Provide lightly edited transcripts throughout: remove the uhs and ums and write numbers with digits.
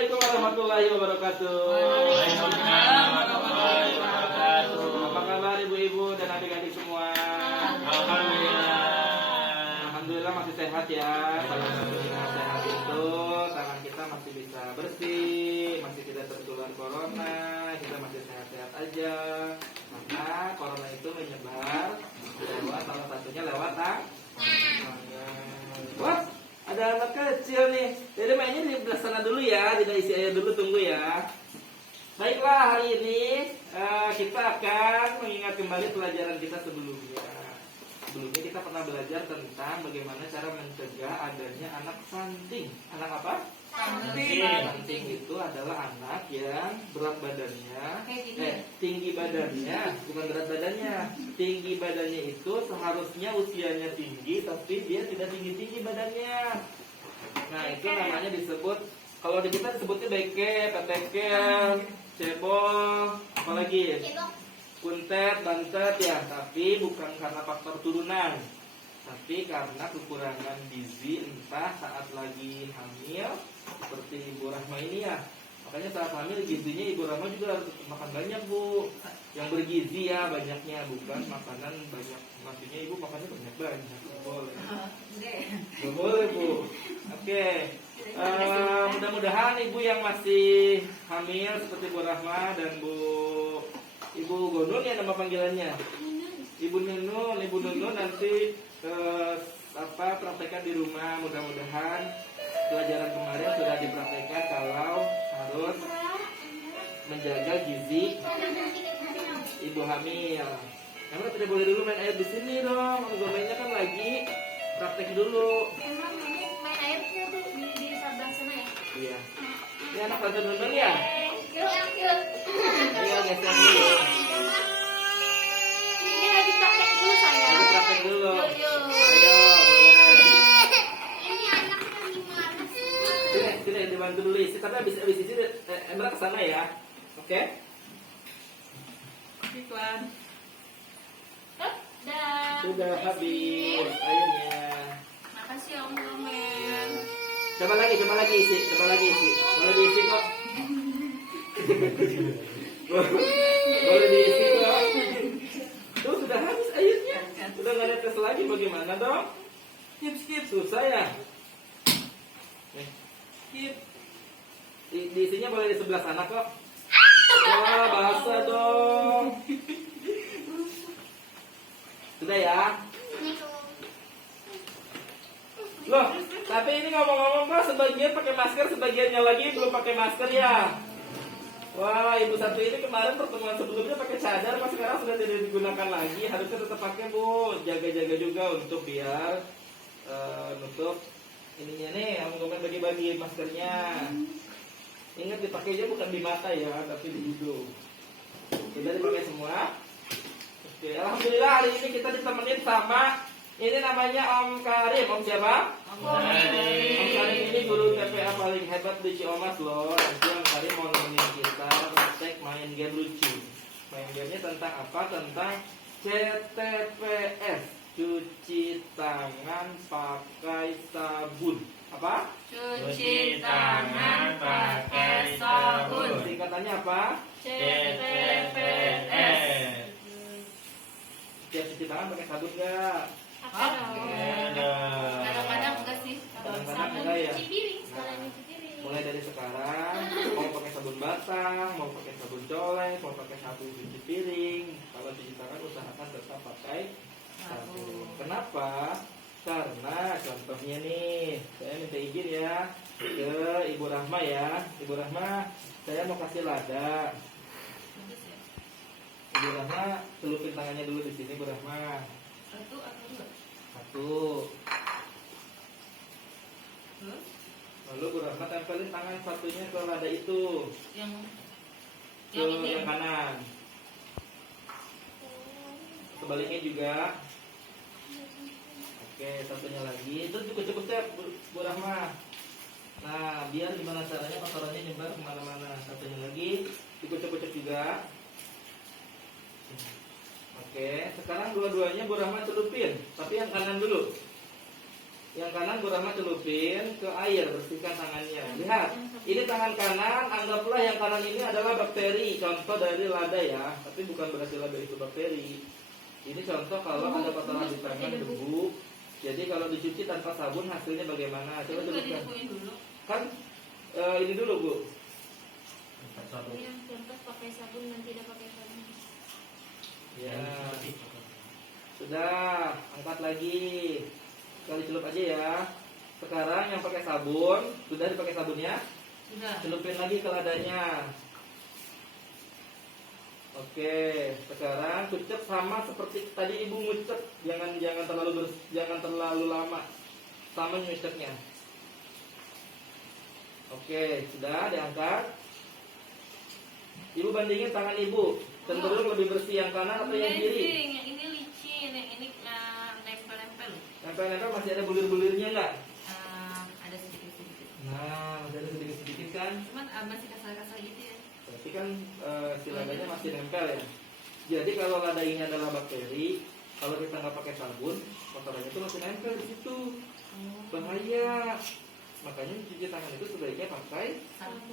Assalamualaikum warahmatullahi wabarakatuh. Waalaikumsalam warahmatullahi wabarakatuh. Apa kabar ibu-ibu dan adik-adik semua? Alhamdulillah. Alhamdulillah masih sehat ya. Salah satunya sehat itu tangan kita masih bisa bersih, masih tidak tertular corona, kita masih sehat-sehat aja. Karena corona itu menyebar lewat salah satunya lewat tangan. Wah, ada anak kecil nih. Jadi mainnya di belah sana dulu ya, tidak isi air dulu, tunggu ya. Baiklah, hari ini kita akan mengingat kembali pelajaran kita sebelumnya. Sebelumnya kita pernah belajar tentang bagaimana cara mencegah adanya anak stunting. Anak apa? Stunting. Stunting itu adalah anak yang berat badannya, tinggi badannya, bukan berat badannya. Tinggi badannya itu seharusnya usianya tinggi, tapi dia tidak tinggi-tinggi badannya. Nah, itu namanya disebut, kalau di kita disebutnya beke, petekel, cebol, apalagi kuntet, bantet ya, tapi bukan karena faktor turunan, tapi karena kekurangan gizi entah saat lagi hamil seperti Ibu Rahma ini ya. Makanya saat hamil gizinya Ibu Rahma juga harus makan banyak Bu, yang bergizi ya banyaknya, bukan makanan banyak. Maksudnya Ibu makannya banyak-banyak, boleh. Gak boleh Bu. Oke. Mudah-mudahan Ibu yang masih hamil seperti Bu Rahma dan Ibu Gonun ya nama panggilannya. Ibu Nunun nanti praktekkan di rumah. Mudah-mudahan pelajaran kemarin sudah dipraktekkan kalau harus menjaga gizi ibu hamil. Kamu tidak boleh dulu main air di sini dong. Kalau mainnya kan lagi praktek dulu. Emang main airnya tuh di sebelah sana ya? Iya. Ini anak pelajar nonton ya? Yuk. Iya, geser dulu. Ini lagi praktek dulu saya. Lagi praktek dulu. Yuk. Ayo, boleh. Ini anaknya gimana sih? Sini dibantu dulu isi. Tapi habis isi Emra ke sana ya. Oke? Iklan. Sudah habis airnya. Makasih Om Romen. Coba lagi isi. Boleh diisi kok. Boleh diisi kok. Tuh sudah habis airnya. Sudah nggak ada tes lagi, bagaimana dong? Skip. Susah ya. Skip. Diisinya boleh di sebelah sana kok. Wah, bahasa dong. Sudah ya. Loh, tapi ini ngomong-ngomong kok sebagian pakai masker, sebagiannya lagi belum pakai masker ya. Wah, ibu satu ini kemarin pertemuan sebelumnya pakai cadar, mas sekarang sudah tidak digunakan lagi. Harusnya tetap pakai Bu. Jaga-jaga juga untuk biar nutup ininya nih. Ngomong bagi-bagi maskernya. Ingat dipakainya bukan di mata ya, tapi di hidung. Sudah dipakai semua. Oke, alhamdulillah hari ini kita ditemenin sama ini namanya Om Karim. Om siapa? Om Om Karim ini guru TPA paling hebat di Ciamas loh. Nanti Om Karim mau nemenin kita praktek main game lucu. Main gamenya tentang apa? Tentang CTPS, cuci tangan pakai sabun. Apa? Cuci tangan pakai sabun. Singkatannya apa? CTPS. Siap cuci tangan pakai sabun nggak? Kadang-kadang enggak sih. Kadang-kadang enggak ya. Cuci piring, sekarang cuci piring. Mulai dari sekarang, mau pakai sabun batang, mau pakai sabun colek, mau pakai sabun cuci piring, kalau cuci tangan usahakan tetap pakai sabun. Kenapa? Karena contohnya nih, saya minta izin ya ke Ibu Rahma ya. Ibu Rahma, saya mau kasih lada. Ibu Rahma celupin tangannya dulu di sini, Ibu Rahma. Satu. Lalu Bu Rahma tempelin tangan satunya ke lada itu, ke yang kanan. Sebaliknya juga. Oke, satunya lagi. Itu cukup deh Bu Rahma. Nah, biar gimana caranya kotorannya nyebar kemana-mana. Satunya lagi, dikucuk-kucuk juga. Oke, sekarang dua-duanya Bu Rahma celupin, tapi yang kanan dulu. Yang kanan Bu Rahma celupin ke air, bersihkan tangannya. Lihat, ini tangan kanan, anggaplah yang kanan ini adalah bakteri. Contoh dari lada ya, tapi bukan berarti lada itu bakteri. Ini contoh kalau ada kotoran di tangan, debu. Jadi kalau dicuci tanpa sabun hasilnya bagaimana? Coba celupkan. dulu. Kan ini dulu Bu. Yang contoh pakai sabun dan tidak pakai sabun. Ya, sudah, angkat lagi. Sekali celup aja ya. Sekarang yang pakai sabun, sudah dipakai sabunnya? Sudah. Celupin lagi ke ladanya. Oke, sekarang cucuk sama seperti tadi Ibu ngucek, jangan terlalu lama. Sama nyuceknya. Oke, sudah diangkat. Ibu bandingin tangan Ibu, cenderung lebih bersih yang kanan atau yang kiri? Yang ini licin, yang ini nempel-nempel. Nempel-nempel masih ada bulir-bulirnya nggak? Ada sedikit-sedikit. Nah, masih ada sedikit-sedikit kan? Cuman masih kasar-kasar gitu ya. Berarti kan si ladanya masih nempel ya. Jadi kalau lada ini adalah bakteri, kalau kita nggak pakai sabun, kotorannya itu masih nempel di situ. Bahaya. Makanya cuci tangan itu sebaiknya pakai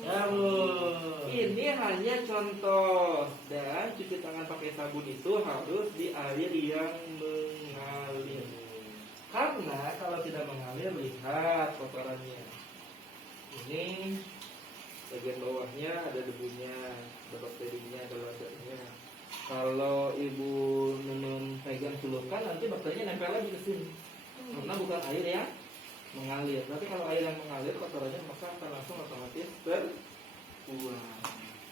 sabun. Ini hanya contoh, dan cuci tangan pakai sabun itu harus di air yang mengalir. Karena kalau tidak mengalir, lihat kotorannya. Ini bagian bawahnya ada debunya, ada bakterinya, ada ladanya. Kalau Ibu Nunun pegang celupkan, nanti bakterinya nempel lagi ke sini. Karena bukan air yang mengalir. Tapi kalau air yang mengalir, kotorannya maka akan langsung otomatis terbuang.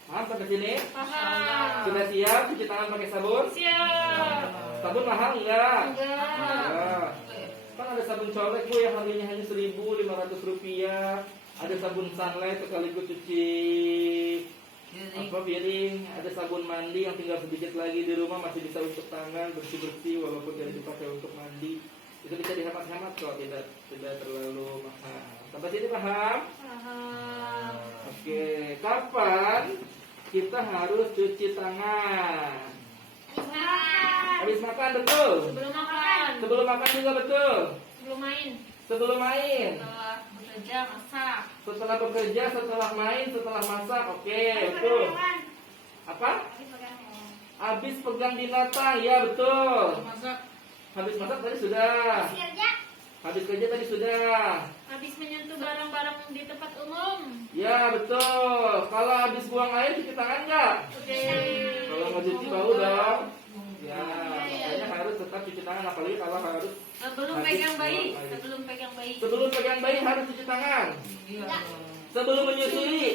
Paham sampai sini? Paham. Sudah siap cuci tangan pakai sabun? Siap. Sabun mahal enggak? Enggak. Kan ada sabun colek Bu yang harganya hanya Rp1.500. Ada sabun sunlight sekaligus cuci piring. Ada sabun mandi yang tinggal sedikit lagi di rumah masih bisa untuk tangan, bersih-bersih walaupun tidak dipakai untuk mandi. Itu bisa dihemat-hemat kok, tidak terlalu mahal. Sampai sini paham? Paham. Oke, kapan kita harus cuci tangan? Habis makan betul. Sebelum makan. Sebelum makan juga betul. Sebelum main. Sebelum main. Setelah bekerja, masak. Setelah bekerja, setelah main, setelah masak. Oke, betul. Apa? Habis pegang binatang, ya betul. Masak. Habis masak tadi sudah. Habis kerja tadi sudah. Habis menyentuh barang-barang di tempat umum. Ya betul. Kalau habis buang air cuci tangan nggak? Oke. Kalau nggak cuci bau dong. Ya, makanya harus tetap cuci tangan, apalagi kalau harus Sebelum habis pegang bayi. buang air. Sebelum pegang bayi. Sebelum pegang bayi harus cuci tangan. Iya. Sebelum menyusui.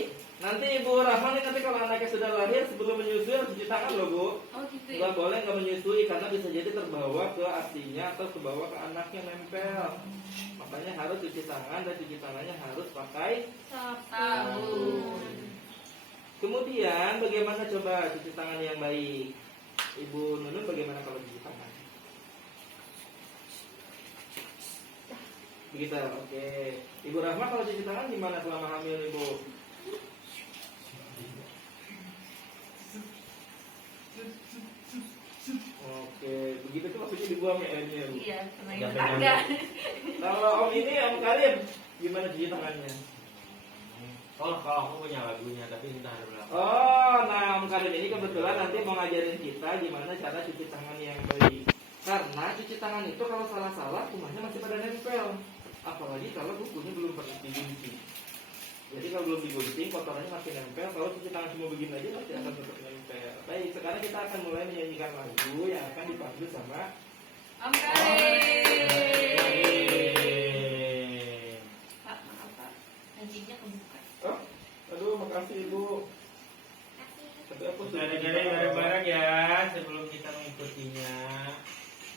Nanti Ibu Rahman nanti kalau anaknya sudah lahir sebelum menyusui harus cuci tangan loh Bu. Oh gitu ya. Nggak boleh nggak menyusui karena bisa jadi terbawa ke asinya atau terbawa ke anaknya nempel. Makanya harus cuci tangan dan cuci tangannya harus pakai Sabun. Kemudian bagaimana coba cuci tangan yang baik? Ibu Nunun bagaimana kalau cuci tangan? Begitu, oke. Ibu Rahma kalau cuci tangan gimana selama hamil Ibu? Oke, begitu tuh maksudnya dibuang ya airnya Bu? Iya, karena yang ada. Kalau Om ini Om Karim gimana cuci tangannya? Oh, kalau aku punya lagunya, tapi entah ada berapa. Oh, nah Om Karim ini kebetulan nanti mau ngajarin kita gimana cara cuci tangan yang baik. Karena cuci tangan itu kalau salah-salah kumannya masih pada nempel. Apalagi kalau kukunya belum pernah digunting. Jadi kalau belum digunting, kotorannya masih nempel. Kalau cuci tangan cuma begini aja masih akan tetap nempel. Baik, sekarang kita akan mulai menyanyikan lagu yang akan dipandu sama Om Karim. Pak, maaf Pak. Anjingnya kebuka. Oh, aduh, makasih Ibu. Tapi aku sudah Jadi bareng-bareng ya sebelum kita mengikutinya.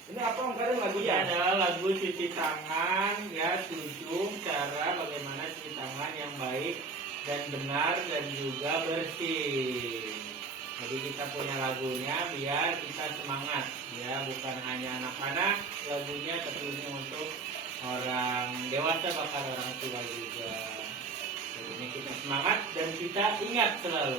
Ini apa Om Karim Ini lagunya? adalah lagu cuci tangan ya, 7 cara bagaimana cuci tangan yang baik dan benar dan juga bersih. Jadi kita punya lagunya biar kita semangat ya, bukan hanya anak-anak, lagunya tapi ini untuk orang dewasa bahkan orang tua juga. Jadi ini kita semangat dan kita ingat selalu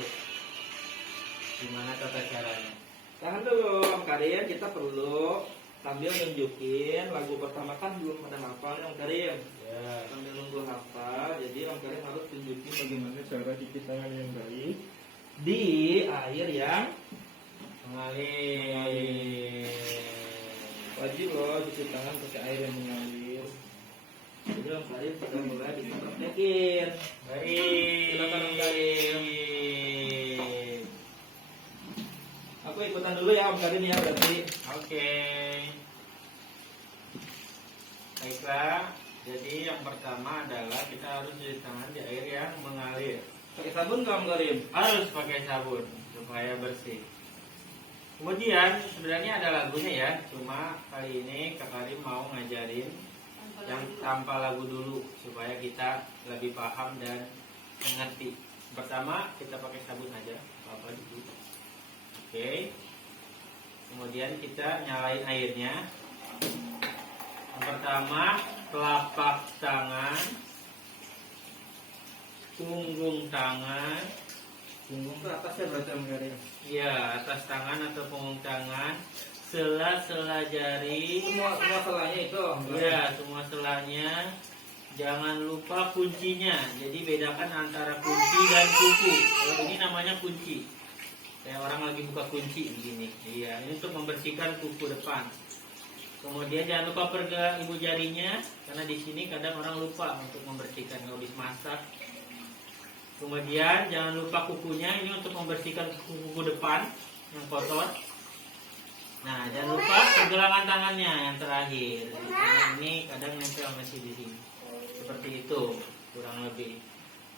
gimana tata caranya. Tahan dulu Om Karim, kita perlu sambil nunjukin lagu pertama kan belum pada hafal Om Karim. Ya. Sambil nunggu hafal, jadi Om Karim harus tunjukin bagaimana cara cuci tangan yang baik di air yang Mengalir. wajib loh cuci tangan pakai air yang mengalir. Jadi Om Karim sudah mulai bisa praktekin. Baik. Silakan Om Karim. Aku ikutan dulu ya Om Karim ya berarti. Oke. Baiklah. Jadi yang pertama adalah kita harus cuci tangan di air yang mengalir. Pakai sabun nggak Om Karim? Harus pakai sabun supaya bersih. Kemudian sebenarnya ada lagunya ya, cuma kali ini Kak Karim mau ngajarin yang tanpa lagu dulu supaya kita lebih paham dan mengerti. Pertama kita pakai sabun aja, apa dulu. Oke. Kemudian kita nyalain airnya. Yang pertama telapak tangan, punggung tangan. Punggung ke atasnya berarti Om Karim. Ya, atas tangan atau punggung tangan, sela-sela jari. Semua selanya itu. Om Karim. Ya, semua selanya. Jangan lupa kuncinya. Jadi bedakan antara kunci dan kuku. Kalau ini namanya kunci. Kayak orang lagi buka kunci begini. Iya, ini untuk membersihkan kuku depan. Kemudian jangan lupa pergerak ibu jarinya, karena di sini kadang orang lupa untuk membersihkan kalau habis masak. Kemudian jangan lupa kukunya, ini untuk membersihkan kuku depan yang kotor. Nah, jangan lupa pergelangan tangannya yang terakhir. Karena ini kadang nempel masih di sini. Seperti itu, kurang lebih.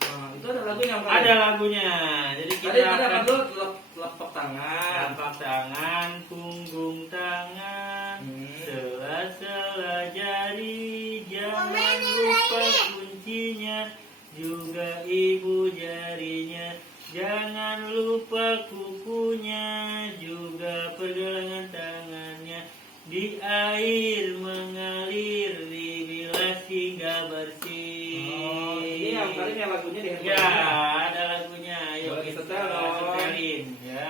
Nah, itu ada lagunya Om Karim. Ada lagunya. Jadi Tadi kita ada apa akan dulu? Telapak tangan. telapak tangan, punggung tangan, sela-sela jari, jangan lupa kuncinya, juga ibu jarinya, jangan lupa kukunya, juga pergelangan tangannya, di air mengalir, dibilas hingga bersih. Oh, ini Om Karim yang lagunya di handphone. Ya, ada lagunya. Yuk Boleh kita setel dong. setelin ya.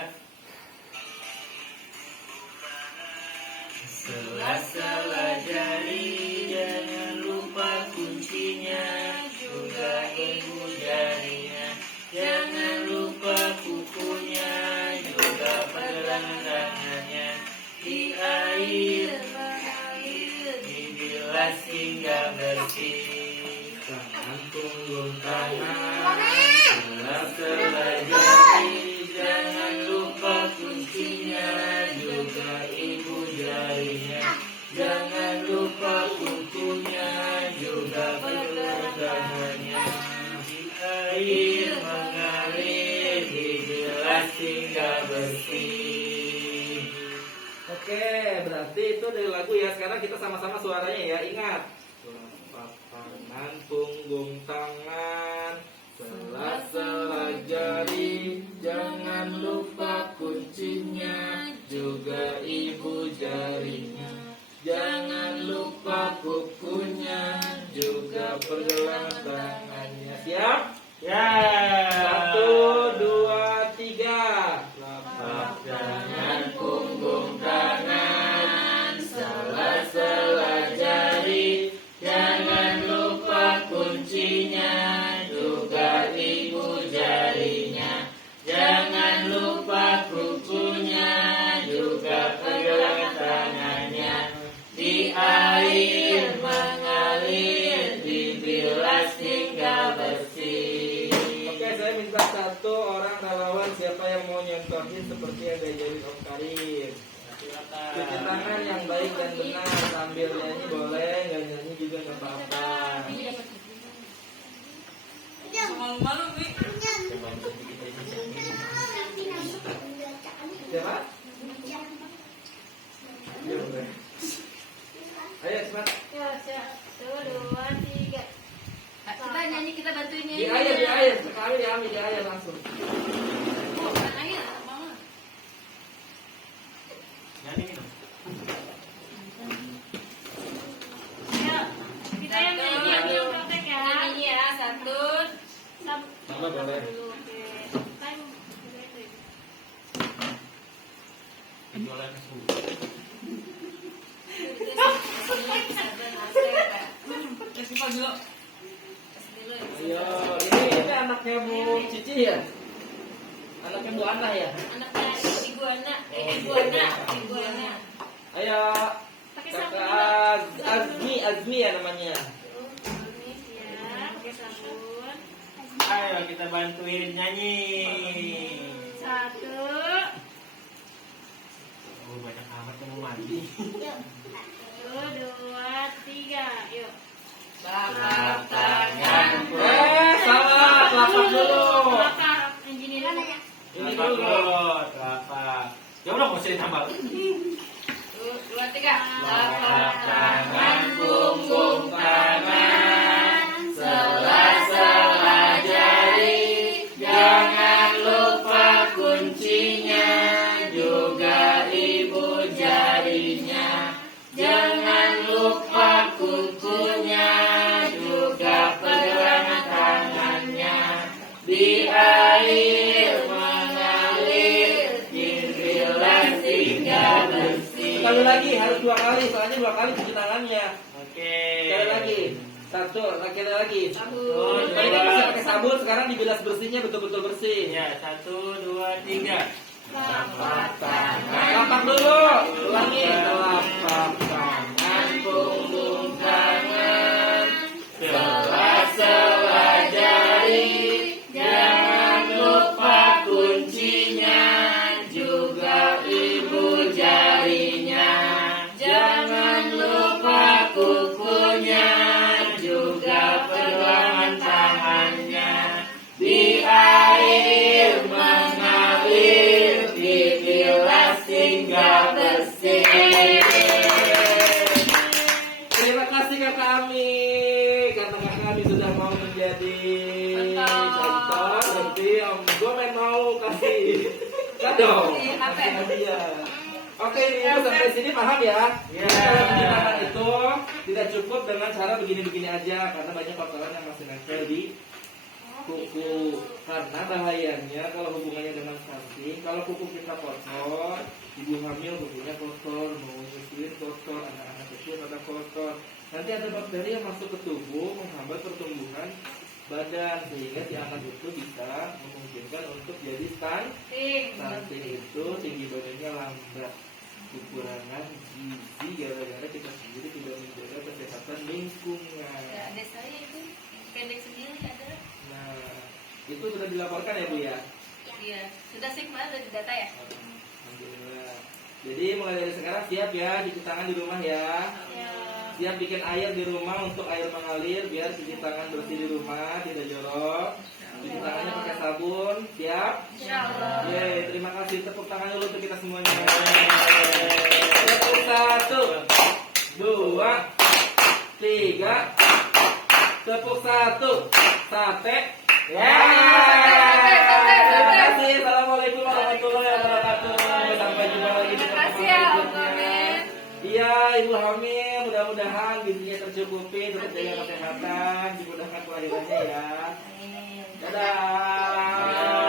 Sela-sela jari, jangan lupa kuncinya, juga ibu jarinya, jangan lupa kukunya, juga pergelangan tangannya, di air mengalir, dibilas hingga bersih. Tangan punggung tangan, sela-sela jari, jangan lupa kuncinya, juga ibu jarinya, jangan lupa kukunya, juga pergelangan tangannya, di air mengalir, dibilas hingga bersih. Oke, berarti itu dari lagu ya. Sekarang kita sama-sama suaranya ya. Ingat. Telapak tangan, punggung tangan, sela-sela jari, jangan lupa kuncinya, juga ibu jarinya, jangan lupa kukunya, juga pergelangan tangannya. Siap? Ya. 1, 2, 3. Telapak tangan, punggung tangan, sela-sela jari, jangan lupa kuncinya, juga ibu jarinya, jangan lupa kukunya, juga pergelangan tangannya, di air mengalir, dibilas hingga bersih. Oke, saya minta satu orang relawan siapa yang mau nyontohin seperti yang diajarin Om Karim. Silakan. Cuci tangan yang baik dan benar, sambil nyanyi boleh, nggak nyanyi juga nggak apa-apa. Malu-malu nih. Siapa? Ya, boleh. Ayo cepat. Ya, 1, 2, 3. Kita nyanyi, kita bantuin Di nyanyi. air, sekali diambil di air langsung. Oh, bukan air, mama. Nyanyi nih dong. Ya, kita yang nyanyi yang praktek ya. Nyanyi ya, 1. Mama boleh. Oke. Time. Jualan susu. dulu. Tes dulu ya. Ayo, ini anaknya Bu Cici ya? Anaknya Bu Ana ya? Anaknya Ibu Ana, Ibu Ana, Ibu Ana. Ayo, Pakai sabun. kakak Azmi ya namanya. Ini siap, pakai sabun. Ayo kita bantuin nyanyi. 1, Oh, banyak amat yang mau mandi. 2, 3, yuk. Telapak tangan. Salah, telapak dulu. Telapak, yang gini dulu. Ini Telapak dulu. dulu, telapak. Ya udah, mau sini tambah. 2, 3. Telapak tangan, punggung tangan, sela-sela jari. Jangan lupa kuncinya, juga ibu jarinya. Jangan lupa kukunya, juga pegangan tangannya. Di air mengalir, dibilas hingga bersih. Sekali lagi, harus 2 kali, soalnya 2 kali cuci tangannya. Oke. Sekali lagi. 1, sekali lagi. Sabun. Tadi kan masih pakai sabun, sekarang dibilas bersihnya betul-betul bersih. Ya, 1, 2, 3. Telapak Telapak dulu. Ulangi. Telapak tangan, Punggung tangan, sela-sela jari. Jangan lupa kuncinya, juga ibu jarinya. Jangan lupa kukunya, juga pegangan tangannya. Di air mengalir, dibilas hingga bersih. Terima kasih kakak Ami. Kakak Ami sudah mau menjadi contoh. Nanti Om gue main mau kasih kado. Kasih apa? Kasih hadiah. Oke, ibu sampai sini paham ya? Ya. Kalau cuci tangan itu tidak cukup dengan cara begini-begini aja, karena banyak kotoran yang masih nempel di kuku. Karena bahayanya kalau hubungannya dengan stunting, kalau kuku kita kotor, ibu hamil kukunya kotor, mau nyusuin kotor, anak-anak kecil pada kotor. Nanti ada bakteri yang masuk ke tubuh menghambat pertumbuhan badan, sehingga si anak itu bisa memungkinkan untuk jadi stunting. Stunting itu tinggi badannya lambat, kekurangan gizi gara-gara kita sendiri tidak menjaga kesehatan lingkungan. Ya, ada saya itu pendek sendiri ada. Nah, itu sudah dilaporkan ya Bu ya? Iya, sudah sih kemarin udah di data ya. Alhamdulillah. Jadi mulai dari sekarang siap ya cuci tangan di rumah ya. Ya. Siap bikin air di rumah untuk air mengalir biar cuci tangan bersih di rumah, tidak jorok. Cuci tangannya pakai sabun, siap? Insyaallah. Yeay, terima kasih. Tepuk tangan dulu untuk kita semuanya. Tepuk 1, 2, 3. Tepuk 1. Sate. Ya. Terima kasih. Assalamualaikum warahmatullahi wabarakatuh. Sampai jumpa lagi di Terima kasih ya, Om berikutnya. Amin. Iya, Ibu hamil, mudah-mudahan gizinya tercukupi, tetap jaga kesehatan, dimudahkan kelahirannya ya. Amin. Dadah.